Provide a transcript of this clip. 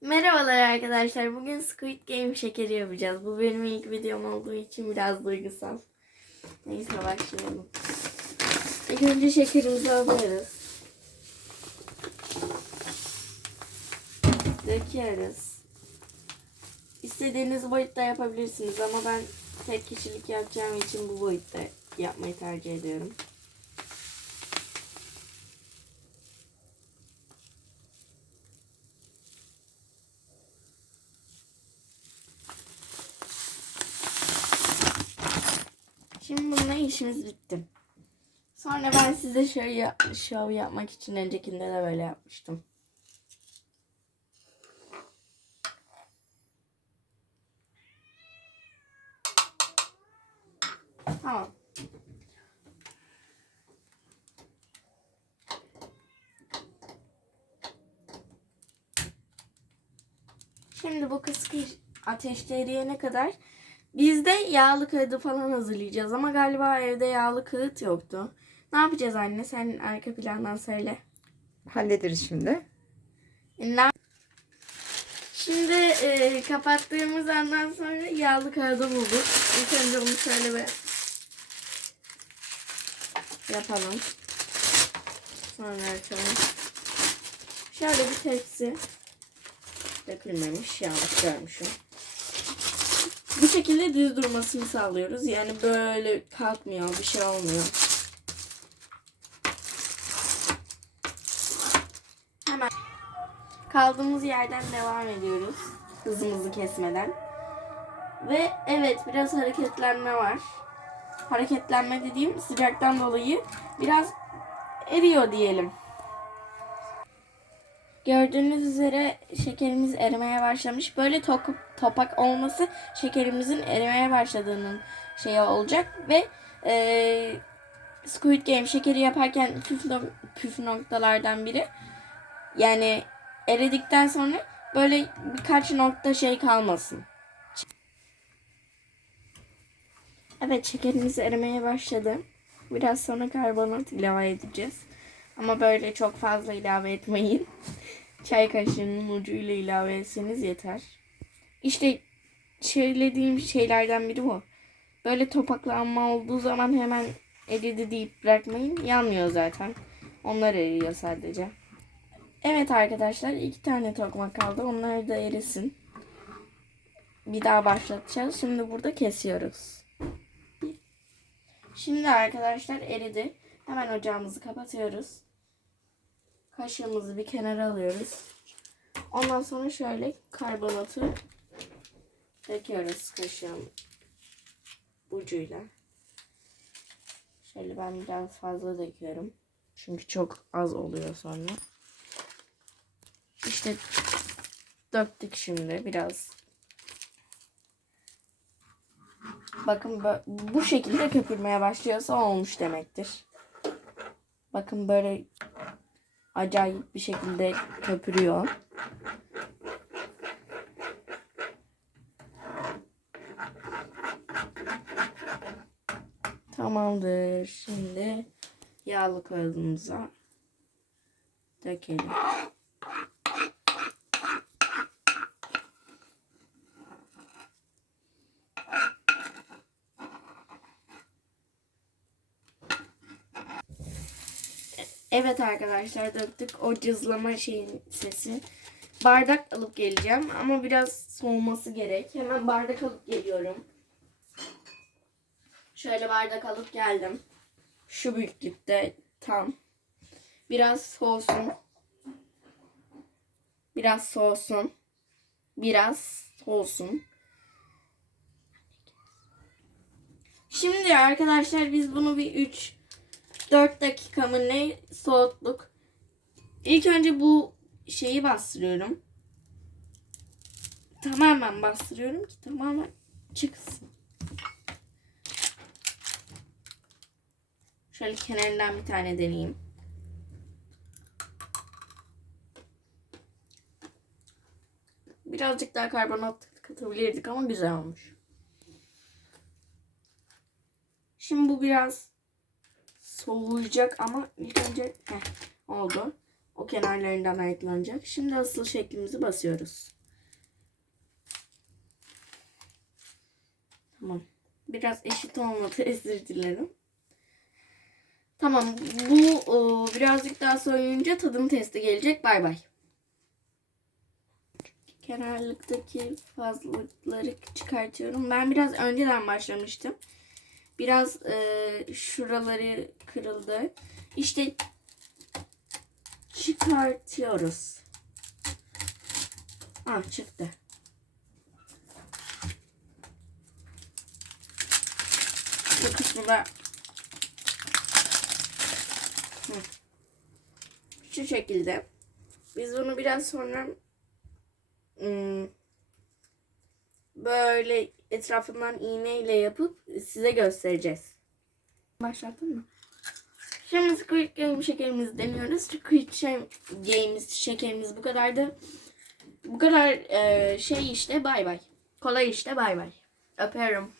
Merhabalar arkadaşlar. Bugün Squid Game şekeri yapacağız. Bu benim ilk videom olduğu için biraz duygusal. Neyse başlayalım. İlk önce şekerimizi alıyoruz. Döküyoruz. İstediğiniz boyutta yapabilirsiniz ama ben tek kişilik yapacağım için bu boyutta yapmayı tercih ediyorum. Şimdi bununla işimiz bitti. Sonra ben size şöyle şov yapmak için öncekinde de böyle yapmıştım. Tamam. Şimdi bu kısmı ateşte eriyene kadar biz de yağlı kağıdı falan hazırlayacağız ama galiba evde yağlı kağıt yoktu. Ne yapacağız anne? Sen arka plandan söyle. Hallederiz şimdi. Ne- Şimdi e, kapattığımız andan sonra yağlı kağıdı bulduk. İlk önce onu şöyle bir yapalım. Sonra açalım. Şöyle bir tepsi. Dökülmemiş. Yanlış görmüşüm. Bu şekilde düz durmasını sağlıyoruz. Yani böyle kalkmıyor. Bir şey olmuyor. Hemen kaldığımız yerden devam ediyoruz. Hızımızı kesmeden. Ve evet biraz hareketlenme var. Hareketlenme dediğim sıcaktan dolayı biraz eriyor diyelim. Gördüğünüz üzere şekerimiz erimeye başlamış. Böyle tok, topak olması şekerimizin erimeye başladığının şeyi olacak ve e, Squid Game şekeri yaparken püf, püf noktalardan biri yani eridikten sonra böyle birkaç nokta şey kalmasın. Evet şekerimiz erimeye başladı. Biraz sonra karbonat ilave edeceğiz. Ama böyle çok fazla ilave etmeyin. Çay kaşığının ucuyla ilave etseniz yeter. İşte söylediğim şeylerden biri bu. Böyle topaklanma olduğu zaman hemen eridi deyip bırakmayın. Yanmıyor zaten. Onlar eriyor sadece. Evet arkadaşlar iki tane tokmak kaldı. Onlar da erisin. Bir daha başlatacağız. Şimdi burada kesiyoruz. Şimdi arkadaşlar eridi. Hemen ocağımızı kapatıyoruz. Kaşığımızı bir kenara alıyoruz. Ondan sonra şöyle karbonatı döküyoruz kaşığın ucuyla. Şöyle ben biraz fazla döküyorum. Çünkü çok az oluyor sonra. İşte döktük şimdi biraz. Bakın bu şekilde köpürmeye başlıyorsa olmuş demektir. Bakın böyle acayip bir şekilde köpürüyor. Tamamdır. Şimdi yağlı kağıdımıza dökelim. Evet arkadaşlar döktük o cızlama şeyin sesi. Bardak alıp geleceğim ama biraz soğuması gerek. Hemen bardak alıp geliyorum. Şöyle bardak alıp geldim. Şu büyüklükte tam. Biraz soğusun. Biraz soğusun. Biraz soğusun. Şimdi arkadaşlar biz bunu bir 3 4 dakika mı ne soğuttuk. İlk önce bu şeyi bastırıyorum. Tamamen bastırıyorum ki tamamen çıksın. Şöyle kenarından bir tane deneyeyim. Birazcık daha karbonat katabilirdik ama güzel olmuş. Şimdi bu biraz soğuyacak ama ilk önce heh, oldu. O kenarlarından ayıklanacak. Şimdi asıl şeklimizi basıyoruz. Tamam. Biraz eşit olmadı. Özür dilerim. Tamam. Bu o, birazcık daha soyunca tadım testi gelecek. Bay bay. Kenarlıktaki fazlalıkları çıkartıyorum. Ben biraz önceden başlamıştım. Biraz e, şuraları kırıldı. İşte çıkartıyoruz. Ah çıktı. Bu kısmı da Hı. şu şekilde. Biz bunu biraz sonra hmm, böyle etrafından iğneyle yapıp size göstereceğiz. Başlattın mı? Şimdi Squid Game şekerimizi deniyoruz. Squid Game şekerimiz bu kadardı. Bu kadar e, şey işte bay bay. Kolay işte bay bay. Öpüyorum.